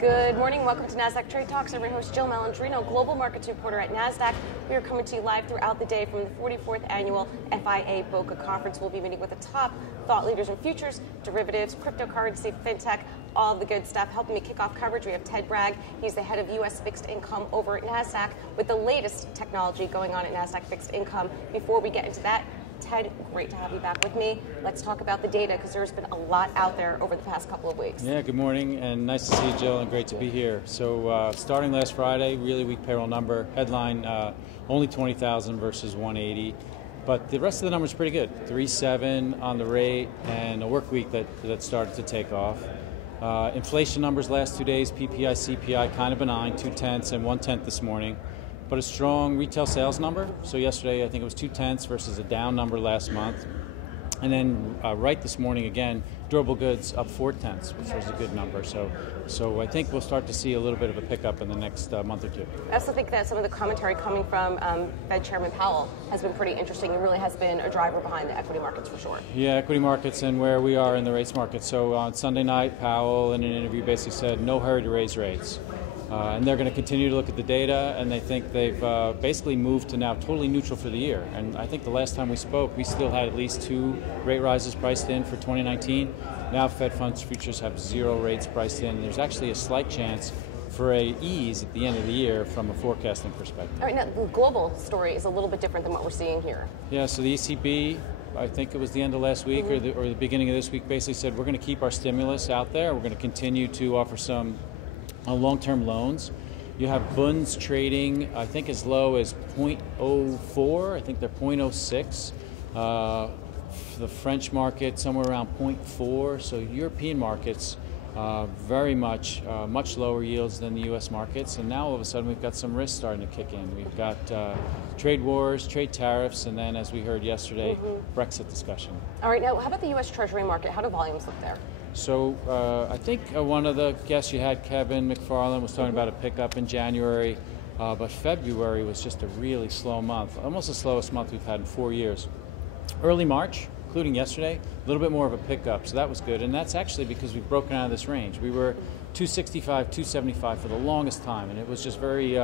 Good morning. Welcome to Nasdaq Trade Talks. I'm your host, Jill Malandrino, Global Markets Reporter at Nasdaq. We are coming to you live throughout the day from the 44th Annual FIA Boca Conference. We'll be meeting with the top thought leaders in futures, derivatives, cryptocurrency, fintech, all the good stuff. Helping me kick off coverage, we have Ted Bragg. He's the head of U.S. Fixed Income over at Nasdaq with the latest technology going on at Nasdaq Fixed Income. Before we get into that, Ted, great to have you back with me. Let's talk about the data because there's been a lot out there over the past couple of weeks. Yeah, good morning and nice to see you, Jill, and great to be here. So starting last Friday, really weak payroll number, headline only 20,000 versus 180. But the rest of the numbers pretty good. 3.7 on the rate and a work week that started to take off. Inflation numbers last 2 days, PPI, CPI kind of benign, 0.2 and 1/10 this morning. But a strong retail sales number. So yesterday, I think it was 0.2 versus a down number last month. And then right this morning again, durable goods up 0.4, which was a good number. So I think we'll start to see a little bit of a pickup in the next month or two. I also think that some of the commentary coming from Fed Chairman Powell has been pretty interesting. It really has been a driver behind the equity markets for sure. Yeah, equity markets and where we are in the rates market. So on Sunday night, Powell in an interview basically said no hurry to raise rates. And they're going to continue to look at the data, and they think they've basically moved to now totally neutral for the year. And I think the last time we spoke, we still had at least 2 rate rises priced in for 2019. Now Fed funds futures have 0 rates priced in. There's actually a slight chance for a ease at the end of the year from a forecasting perspective. All right, now the global story is a little bit different than what we're seeing here. Yeah, so the ECB, I think it was the end of last week or the beginning of this week, basically said we're going to keep our stimulus out there. We're going to continue to offer some long-term loans. You have bunds trading, I think, as low as 0.04. I think they're 0.06. The French market somewhere around 0.4. So European markets very much lower yields than the U.S. markets. And now all of a sudden we've got some risk starting to kick in. We've got trade wars, trade tariffs, and then, as we heard yesterday, Brexit discussion. All right, now how about the U.S. Treasury market? How do volumes look there? So I think one of the guests you had, Kevin McFarland, was talking about a pickup in January, but February was just a really slow month, almost the slowest month we've had in 4 years. Early March, including yesterday, a little bit more of a pickup, so that was good, and that's actually because we've broken out of this range. We were 265, 275 for the longest time, and it was just very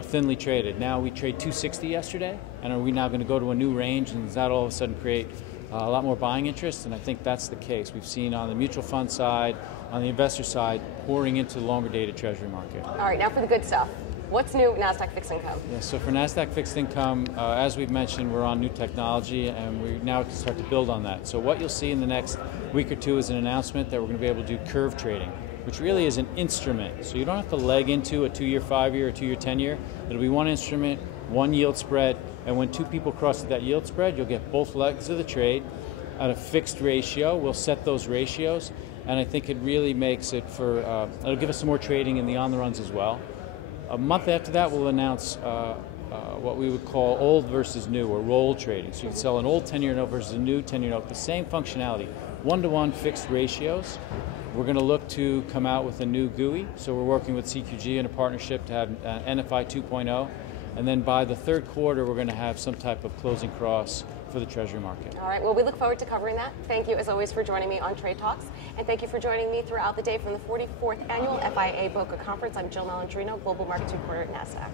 thinly traded. Now we trade 260 yesterday, and are we now going to go to a new range, and does that all of a sudden create a lot more buying interest? And I think that's the case. We've seen on the mutual fund side, on the investor side, pouring into the longer dated treasury market. All right, now for the good stuff. What's new at Nasdaq Fixed Income? Yeah, so for Nasdaq Fixed Income, as we've mentioned, we're on new technology, and we now can start to build on that. So what you'll see in the next week or two is an announcement that we're going to be able to do curve trading, which really is an instrument. So you don't have to leg into a 2-year, 5-year, or 2-year, 10-year. It'll be one instrument, one yield spread, and when 2 people cross that yield spread, you'll get both legs of the trade at a fixed ratio. We'll set those ratios, and I think it really makes it for, it'll give us some more trading in the on-the-runs as well. A month after that, we'll announce what we would call old versus new, or roll trading. So you can sell an old 10-year note versus a new 10-year note, the same functionality, 1-to-1 fixed ratios. We're going to look to come out with a new GUI, so we're working with CQG in a partnership to have NFI 2.0. And then by the third quarter, we're going to have some type of closing cross for the Treasury market. All right, well, we look forward to covering that. Thank you, as always, for joining me on Trade Talks. And thank you for joining me throughout the day from the 44th Annual FIA Boca Conference. I'm Jill Malandrino, Global Markets Reporter at Nasdaq.